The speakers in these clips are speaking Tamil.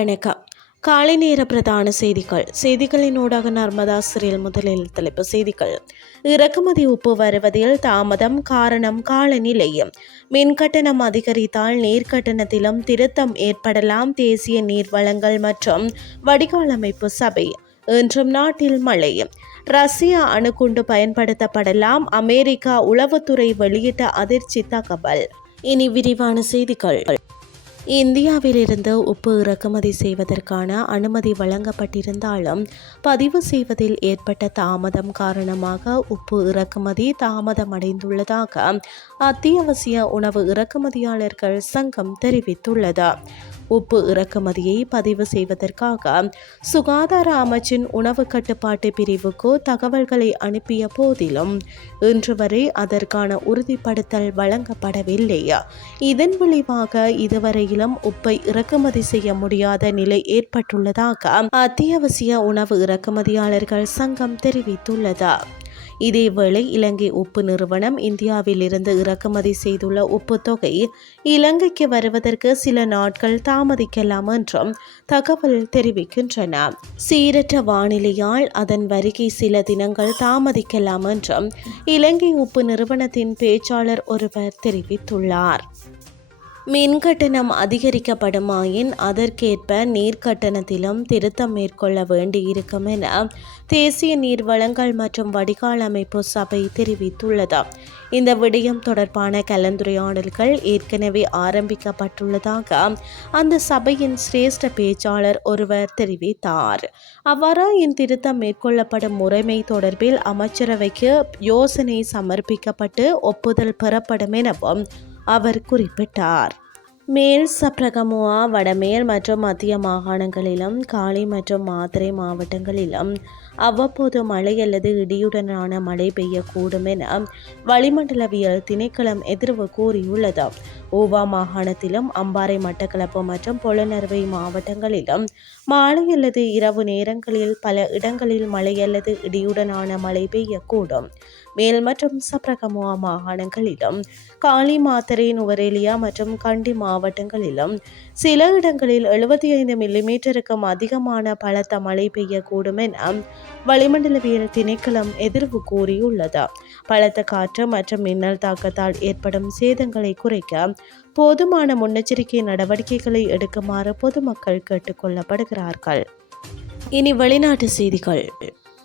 வணக்கம். காலை நேர பிரதான செய்திகள். செய்திகளின் ஊடாக நர்மதா சிறில் முதலில் தலைப்பு செய்திகள். இறக்குமதி உப்பு வருவதில் தாமதம் காரணம் காலநிலையும் மின் கட்டணம் அதிகரித்தால் நீர்க்கட்டணத்திலும் திருத்தம் ஏற்படலாம். தேசிய நீர் வளங்கள் மற்றும் வடிகால் அமைப்பு சபை. இன்றும் நாட்டில் மழை. ரஷ்யா அணுகுண்டு பயன்படுத்தப்படலாம். அமெரிக்கா உளவுத்துறை வெளியிட்ட அதிர்ச்சி தகவல். இனி விரிவான செய்திகள். இந்தியாவிலிருந்து உப்பு இறக்குமதி செய்வதற்கான அனுமதி வழங்கப்பட்டிருந்தாலும் பதிவு செய்வதில் ஏற்பட்ட தாமதம் காரணமாக உப்பு இறக்குமதி தாமதமடைந்துள்ளதாக அத்தியாவசிய உணவு இறக்குமதியாளர்கள் சங்கம் தெரிவித்துள்ளது. உப்பு இறக்குமதியை பதிவு செய்வதற்காக சுகாதார அமைச்சின் உணவு கட்டுப்பாட்டு பிரிவுக்கு தகவல்களை அனுப்பிய போதிலும் இன்று வரை அதற்கான உறுதிப்படுத்தல் வழங்கப்படவில்லை. இதன் விளைவாக இதுவரையிலும் உப்பை இறக்குமதி செய்ய முடியாத நிலை ஏற்பட்டுள்ளதாக அத்தியாவசிய உணவு இறக்குமதியாளர்கள் சங்கம் தெரிவித்துள்ளது. இதேவேளை இலங்கை உப்பு நிறுவனம் இந்தியாவில் இருந்து இறக்குமதி செய்துள்ள உப்பு தொகை இலங்கைக்கு வருவதற்கு சில நாட்கள் தாமதிக்கலாம் என்றும் தகவல் தெரிவிக்கின்றன. சீரற்ற வானிலையால் அதன் வருகை சில தினங்கள் தாமதிக்கலாம் என்றும் இலங்கை உப்பு நிறுவனத்தின் பேச்சாளர் ஒருவர் தெரிவித்துள்ளார். மின் கட்டணம் அதிகரிக்கப்படுமாயின் அதற்கேற்ப நீர் கட்டணத்திலும் திருத்தம் மேற்கொள்ள வேண்டியிருக்கும் என தேசிய நீர் வளங்கள் மற்றும் வடிகால் அமைப்பு சபை தெரிவித்துள்ளது. இந்த விடயம் தொடர்பான கலந்துரையாடல்கள் ஏற்கனவே ஆரம்பிக்கப்பட்டுள்ளதாக அந்த சபையின் சிரேஷ்ட பேச்சாளர் ஒருவர் தெரிவித்தார். அவ்வாறு இத்திருத்தம் மேற்கொள்ளப்படும் முறைமை தொடர்பில் அமைச்சரவைக்கு யோசனை சமர்ப்பிக்கப்பட்டு ஒப்புதல் பெறப்படும் எனவும் அவர் குறிப்பிட்டார். மேல் சப்ரகமுவா வடமேல் மற்றும் மத்திய மாகாணங்களிலும் காலை மற்றும் மாத்திரை மாவட்டங்களிலும் அவ்வப்போது மழை அல்லது இடியுடனான மழை பெய்யக்கூடும் என வளிமண்டலவியல் திணைக்களம் எதிர்வு கூறியுள்ளது. ஓவா மாகாணத்திலும் அம்பாறை மட்டக்களப்பு மற்றும் பொலனறுவை மாவட்டங்களிலும் மாலை அல்லது இரவு நேரங்களில் பல இடங்களில் மழை அல்லது இடியுடனான மழை பெய்யக்கூடும். மேல் மற்றும் சப்ரகமுவா மாகாணங்களிலும் காலி மாத்தரை நுவரேலியா மற்றும் கண்டி மாவட்டங்களிலும் சில இடங்களில் எழுபத்தி ஐந்து மில்லிமீட்டருக்கும் அதிகமான பலத்த மழை பெய்யக்கூடும் என வளிமண்டலவியல் திணைக்களம் எதிர்வு கூறியுள்ளது. பலத்த காற்று மற்றும் மின்னல் தாக்கத்தால் ஏற்படும் சேதங்களை குறைக்க போதுமான முன்னெச்சரிக்கை நடவடிக்கைகளை எடுக்குமாறு பொதுமக்கள் கேட்டுக்கொள்ளப்படுகிறார்கள் இனி வெளிநாட்டு செய்திகள்.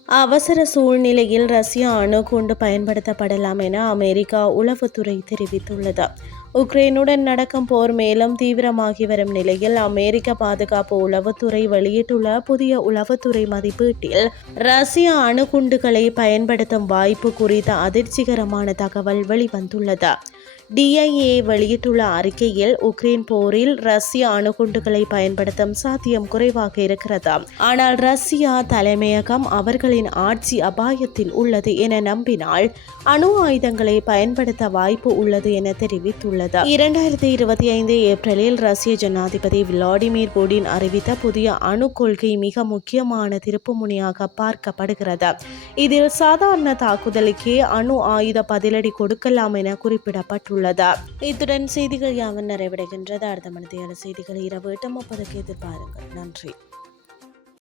அவசர சூழ்நிலையில் ரஷ்யா அணுகுண்டு பயன்படுத்தப்படலாம் என அமெரிக்கா உளவுத்துறை தெரிவித்துள்ளது. உக்ரைனுடன் நடக்கும் போர் மேலும் தீவிரமாகி வரும் நிலையில் அமெரிக்க பாதுகாப்பு உளவுத்துறை வெளியிட்டுள்ள புதிய உளவுத்துறை மதிப்பீட்டில் ரஷ்யா அணுகுண்டுகளை பயன்படுத்தும் வாய்ப்பு குறித்த அதிர்ச்சிகரமான தகவல் வெளிவந்துள்ளது. டிஐஏ வெளியிட்டுள்ள அறிக்கையில் உக்ரைன் போரில் ரஷ்ய அணுகுண்டுகளை பயன்படுத்தும் சாத்தியம் குறைவாக இருக்கிறது. ஆனால் ரஷ்யா தலைமையகம் அவர்களின் ஆட்சி அபாயத்தில் உள்ளது என நம்பினால் அணு ஆயுதங்களை பயன்படுத்த வாய்ப்பு உள்ளது என தெரிவித்துள்ளது. இரண்டாயிரத்தி இருபத்தி ஐந்து ஏப்ரலில் ரஷ்ய ஜனாதிபதி விளாடிமிர் புடின் அறிவித்த புதிய அணு கொள்கை மிக முக்கியமான திருப்புமுனையாக பார்க்கப்படுகிறது. இதில் சாதாரண தாக்குதலுக்கே அணு ஆயுத பதிலடி கொடுக்கலாம் என குறிப்பிடப்பட்டுள்ளது. உள்ளதா இத்துடன் செய்திகள் யாவும் நிறைவடைகின்றது. அடுத்த மணித்தையான செய்திகள் இரவு எட்டு முப்பதுக்கு எதிர்பாருங்கள். நன்றி.